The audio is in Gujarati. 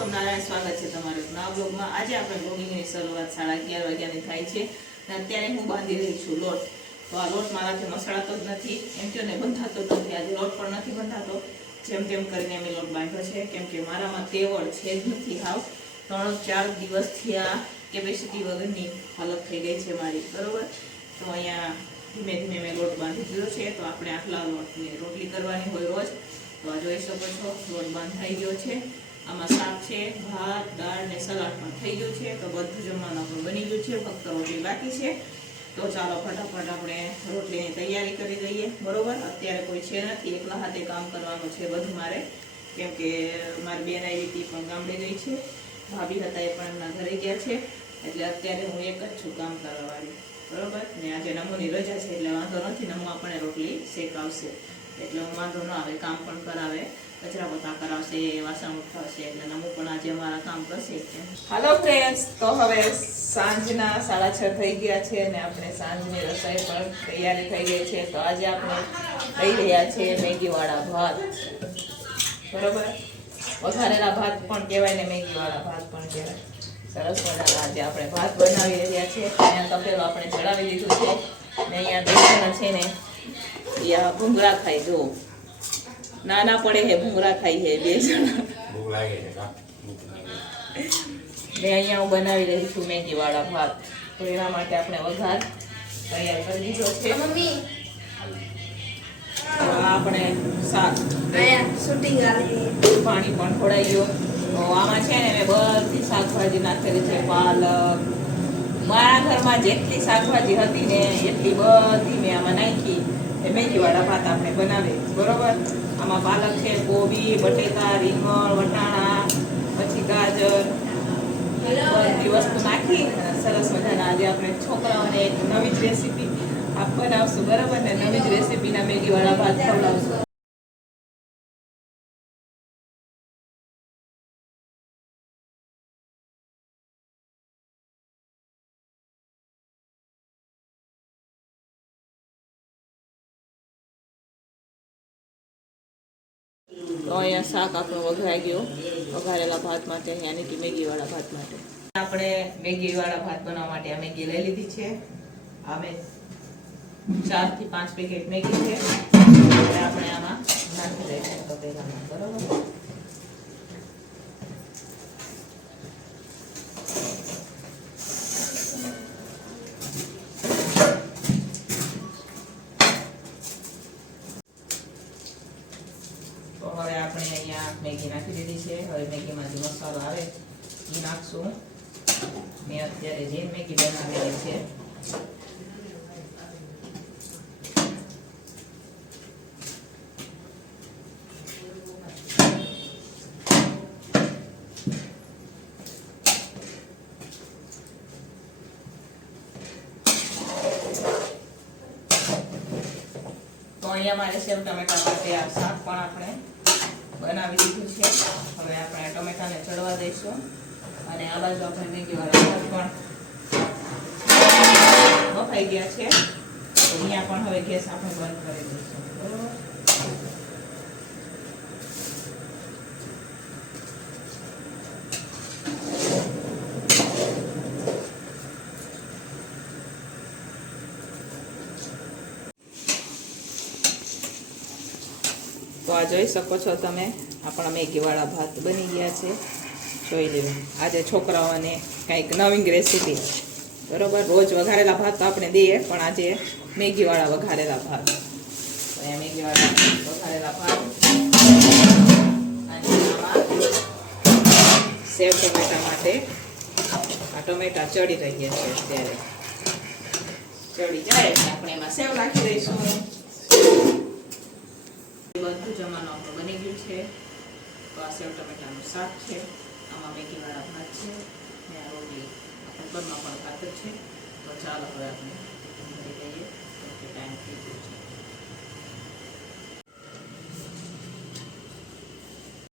સ્વામિનારાયણ સ્વાગત છે તમારું નવા બ્લોગમાં. આજે આપણે બ્લોગિંગની શરૂઆત સાડા અગિયાર વાગ્યાની થાય છે અને અત્યારે હું બાંધી રહી છું લોટ. તો આ લોટ મારાથી મસળાતો જ નથી, એમ કે ને બંધાતો જ નથી. આજે લોટ પણ નથી બંધાતો. જેમ તેમ કરીને મેં લોટ બાંધ્યો છે, કેમ કે મારામાં તેવડ છે જ નથી હાવ. ત્રણ ચાર દિવસથી આ કેપેસિટી વગરની હાલત થઈ ગઈ છે મારી, બરોબર? તો અહીંયા ધીમે ધીમે મેં લોટ બાંધી દીધો છે. તો આપણે આટલા લોટની રોટલી કરવાની હોય રોજ. તો આ જોઈ શકો છો, લોટ બાંધાઈ ગયો છે. આમાં શાક છે, ભાત, દાળ ને સલાડ પણ થઈ ગયું છે. તો બધું જમવાનું આપણું બની ગયું છે. ફક્ત રોટલી બાકી છે. તો ચાલો ફટાફટ આપણે રોટલીની તૈયારી કરી દઈએ બરોબર? અત્યારે કોઈ છે નથી. એકલા હાથે કામ કરવાનું છે બધું મારે. કેમ કે મારી બેન આવી હતી પણ ગામડે ગઈ છે. ભાભી હતા, એ પણ એમના ઘરે ગયા છે. એટલે અત્યારે હું એક જ છું કામ કરવાવાળી. બરોબર? ને આજે નમોની રજા છે, એટલે વાંધો નથી. નમો આપણે રોટલી શેકાવશે. એટલે વાંધો ન આવે, કામ પણ કરાવે, કચરા પોતા કરાવશે, વાસણ ઉઠાવશે, એટલે નમું પણ આજે અમારા કામ કરશે હાલો ફ્રેન્ડ્સ તો હવે સાંજના સાડા છ થઈ ગયા છે અને આપણે સાંજની રસોઈ પણ તૈયારી થઈ ગઈ છે. તો આજે આપણે થઈ રહ્યા છે મેગીવાળા ભાત. બરોબર? વઘારેલા ભાત પણ કહેવાય ને મેગીવાળા ભાત પણ કહેવાય. સરસ મજાના. આજે આપણે ભાત બનાવી રહ્યા છીએ. અહીંયા તપેલો આપણે ચડાવી દીધું છે. ને અહીંયા દહીંના છે ને આ ભૂંગળા ખાઈ જો નાના પડે હે ભૂંગળા ખાઈ હે બે જણા. ભૂખ લાગે ને અહીંયા હું બનાવી રહી છું મેગી વાળા ભાત. તો એના માટે આપણે વઘાર તૈયાર કરી દીધો છે. મમ્મી. તો આપણે શાક. શૂટિંગ આવી. પાણી પણ ખોડાઈ ગયો તો આમાં છે ને મેં બધી શાકભાજી નાખેલી છે પાલક મારા ઘરમાં જેટલી શાકભાજી હતી ને એટલી બધી મેં આમાં નાખી. એ મેથીવાળા ભાત આપણે બનાવે બરોબર? આમાં પાલક છે, કોબી બટેકા રીંગણ, વટાણા, પછી ગાજર, બધી વસ્તુ નાખી. સરસ મજાના આજે આપણે છોકરાઓને એક નવી જ રેસીપી આપ બનાવશું. બરોબર ને? નવી જ રેસીપીના મેગીવાળા ભાત ખવડાવશું. તો અહીંયા શાક આપણું વઘરાઈ ગયું. વઘારેલા ભાત માટે, યાની કે મેગીવાળા ભાત માટે. આપણે મેગીવાળા ભાત બનાવવા માટે આ મેગી લઈ લીધી છે. આ મેં ચારથી પાંચ પેકેટ મેગી છે. આપણે આમાં નાખી દઈશું બરોબર તો હવે આપણે અહીંયા મેગી નાખી દીધી છે. હવે મેગીમાં જે મસાલો આવે, એ નાખશું. મેં અત્યારે જે મેગી બનાવેલી છે. અહીંયા મારે સેવ, ટમેટા માટે શાક પણ આપણે બનાવી દીધું છે. હવે આપણે ટમેટાને ચડવા દઈશું. અને આ બાજુ આપણે મેગીવાળા ભાત પણ બફાઈ ગયા છે. અહીંયા પણ હવે ગેસ આપણે બંધ કરી દઈશું. બરોબર તો આ જોઈ શકો છો તમે. આપણા મેગીવાળા ભાત બની ગયા છે. જોઈ લેવું આજે છોકરાઓને કંઈક નવીન રેસીપી બરોબર? રોજ વઘારેલા ભાત તો આપણે દઈએ, પણ આજે મેગીવાળા વઘારેલા ભાત. અહીંયા મેગીવાળા વઘારેલા ભાત. સેવ ટમેટા માટે આ ટમેટા ચડી રહ્યા છે અત્યારે. ચડી જાય આપણે એમાં સેવ નાખી દઈશું. બધું જમવાનું આપણું બની ગયું છે. તો આ સેવ ટમેટાનું શાક છે. આમાં મેગીવાળા ભાત છે. ને આ રોટલી કુકરમાં પણ ખાતર છે. તો ચાલો હવે આપણે ભરી કેમ ટાઈમ થઈ ગયો છે.